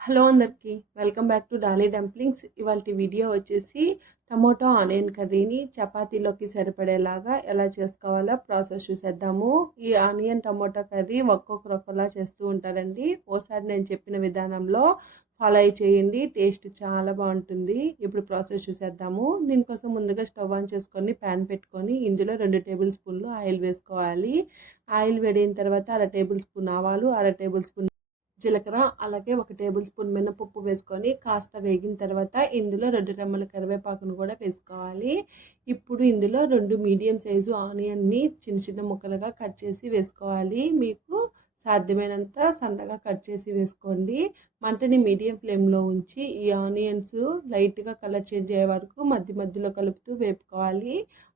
Hello అందరికీ welcome back to Dolly dumplings. ఇవాల్టి video వచ్చేసి టమోటో ఆనియన్ కర్రీని చపాతీలోకి సరిపడేలాగా ఎలా చేసుకోవాలో ప్రాసెస్ చూసేద్దాము. ఈ ఆనియన్ టమోటా కర్రీ ఒక్కొక్కరు ఒక్కలా చేస్తూ ఉంటారండి. ఓసారి నేను చెప్పిన విధానంలో ఫాలో చేయండి, టేస్ట్ చాలా బాగుంటుంది. ఇప్పుడు ప్రాసెస్ చూసేద్దాము. దీనికోసం ముందుగా స్టవ్ ఆన్ చేసుకొని ప్యాన్ పెట్టుకొని ఇందులో 2 టేబుల్ స్పూన్లు ఆయిల్ వేసుకోవాలి. ఆయిల్ వేడిన తర్వాత 1/2 టేబుల్ స్పూన్ ఆవాలు, 1/2 టేబుల్ స్పూన్ జీలకర్ర, అలాగే 1 టేబుల్ స్పూన్ మినపప్పు వేసుకొని కాస్త వేగిన తర్వాత ఇందులో 2 రెమ్మల కరివేపాకును కూడా వేసుకోవాలి. ఇప్పుడు ఇందులో 2 మీడియం సైజు ఆనియన్ని చిన్న చిన్న ముక్కలుగా కట్ చేసి వేసుకోవాలి. మీకు సాధ్యమైనంత సన్నగా కట్ చేసి వేసుకోండి. మంటని మీడియం ఫ్లేమ్లో ఉంచి ఈ ఆనియన్స్ లైట్గా కలర్ చేంజ్ అయ్యే వరకు మధ్య మధ్యలో కలుపుతూ వేపుకోవాలి.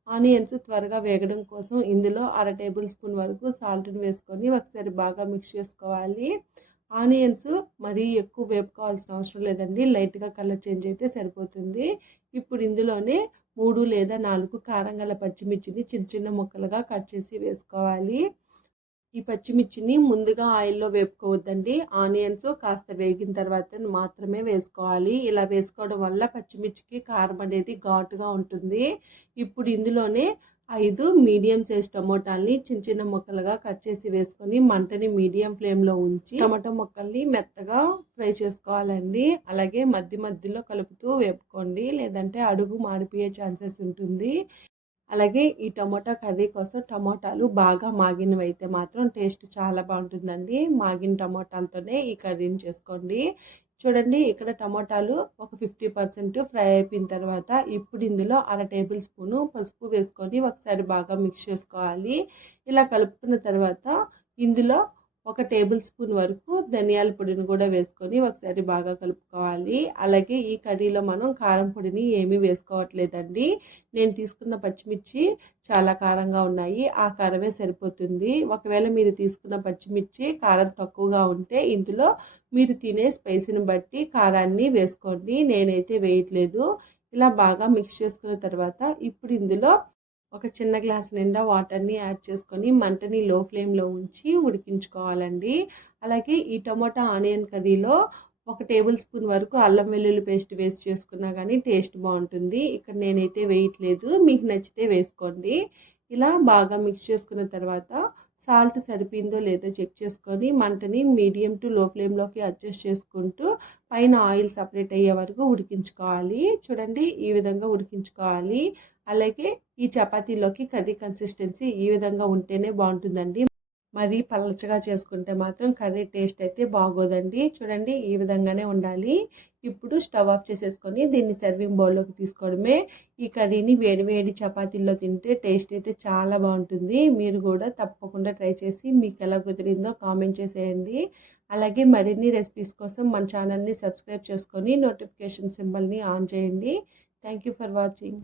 ఆనియన్స్ త్వరగా వేగడం కోసం ఇందులో 1/2 టేబుల్ స్పూన్ వరకు సాల్ట్ని వేసుకొని ఒకసారి బాగా మిక్స్ చేసుకోవాలి. ఆనియన్స్ మరీ ఎక్కువ వేపుకోవాల్సిన అవసరం లేదండి, లైట్గా కలర్ చేంజ్ అయితే సరిపోతుంది. ఇప్పుడు ఇందులోనే 3 లేదా 4 కారం గల పచ్చిమిర్చిని చిన్న చిన్న ముక్కలుగా కట్ చేసి వేసుకోవాలి. ఈ పచ్చిమిర్చిని ముందుగా ఆయిల్లో వేపుకోవద్దండి, ఆనియన్స్ కాస్త వేగిన తర్వాత మాత్రమే వేసుకోవాలి. ఇలా వేసుకోవడం వల్ల పచ్చిమిర్చికి కారం అనేది ఘాటుగా ఉంటుంది. ఇప్పుడు ఇందులోనే 5 మీడియం సైజ్ టమోటాల్ని చిన్న చిన్న ముక్కలుగా కట్ చేసి వేసుకొని మంటని మీడియం ఫ్లేమ్లో ఉంచి టమాటో ముక్కల్ని మెత్తగా ఫ్రై చేసుకోవాలండి. అలాగే మధ్య మధ్యలో కలుపుతూ వేపుకోండి, లేదంటే అడుగు మాడిపోయే ఛాన్సెస్ ఉంటుంది. అలాగే ఈ టమోటా కర్రీ కోసం టమోటాలు బాగా మాగినవైతే మాత్రం టేస్ట్ చాలా బాగుంటుందండి. మాగిన టమోటాలతోనే ఈ కర్రీని చేసుకోండి. చూడండి, ఇక్కడ టమోటాలు ఒక 50% ఫ్రై అయిపోయిన తర్వాత ఇప్పుడు ఇందులో 1/2 టేబుల్ స్పూను పసుపు వేసుకొని ఒకసారి బాగా మిక్స్ చేసుకోవాలి. ఇలా కలుపుకున్న తర్వాత ఇందులో 1 టేబుల్ స్పూన్ వరకు ధనియాల పొడిని కూడా వేసుకొని ఒకసారి బాగా కలుపుకోవాలి. అలాగే ఈ కర్రీలో మనం కారం పొడిని ఏమీ వేసుకోవట్లేదండి. నేను తీసుకున్న పచ్చిమిర్చి చాలా కారంగా ఉన్నాయి, ఆ కారమే సరిపోతుంది. ఒకవేళ మీరు తీసుకున్న పచ్చిమిర్చి కారం తక్కువగా ఉంటే ఇందులో మీరు తినే స్పైసీని బట్టి కారాన్ని వేసుకోండి, నేనైతే వేయట్లేదు. ఇలా బాగా మిక్స్ చేసుకున్న తర్వాత ఇప్పుడు ఇందులో ఒక చిన్న గ్లాస్ నిండా వాటర్ని యాడ్ చేసుకొని మంటని లో ఫ్లేమ్లో ఉంచి ఉడికించుకోవాలండి. అలాగే ఈ టమోటా ఆనియన్ కర్రీలో 1 టేబుల్ స్పూన్ వరకు అల్లం వెల్లుల్లి పేస్ట్ వేసి చేసుకున్నా కానీ టేస్ట్ బాగుంటుంది. ఇక్కడ నేనైతే వేయట్లేదు, మీకు నచ్చితే వేసుకోండి. ఇలా బాగా మిక్స్ చేసుకున్న తర్వాత సాల్ట్ సరిపోయిందో లేదో చెక్ చేసుకొని మంటని మీడియం టు లో ఫ్లేమ్లోకి అడ్జస్ట్ చేసుకుంటూ పైన ఆయిల్ సపరేట్ అయ్యే వరకు ఉడికించుకోవాలి. చూడండి, ఈ విధంగా ఉడికించుకోవాలి. అలాగే ఈ చపాతీలోకి కర్రీ కన్సిస్టెన్సీ ఈ విధంగా ఉంటేనే బాగుంటుందండి. మరి పలచగా చేసుకుంటే మాత్రం కర్రీ టేస్ట్ అయితే బాగోదండి. చూడండి, ఈ విధంగానే ఉండాలి. ఇప్పుడు స్టవ్ ఆఫ్ చేసేసుకొని దీన్ని సర్వింగ్ బౌల్లోకి తీసుకోవడమే. ఈ కర్రీని వేడి వేడి చపాతీల్లో తింటే టేస్ట్ అయితే చాలా బాగుంటుంది. మీరు కూడా తప్పకుండా ట్రై చేసి మీకు ఎలా కుదిరిందో కామెంట్ చేసేయండి. అలాగే మరిన్ని రెసిపీస్ కోసం మన ఛానల్ని సబ్స్క్రైబ్ చేసుకొని నోటిఫికేషన్ సింబల్ని ఆన్ చేయండి. Thank you for watching.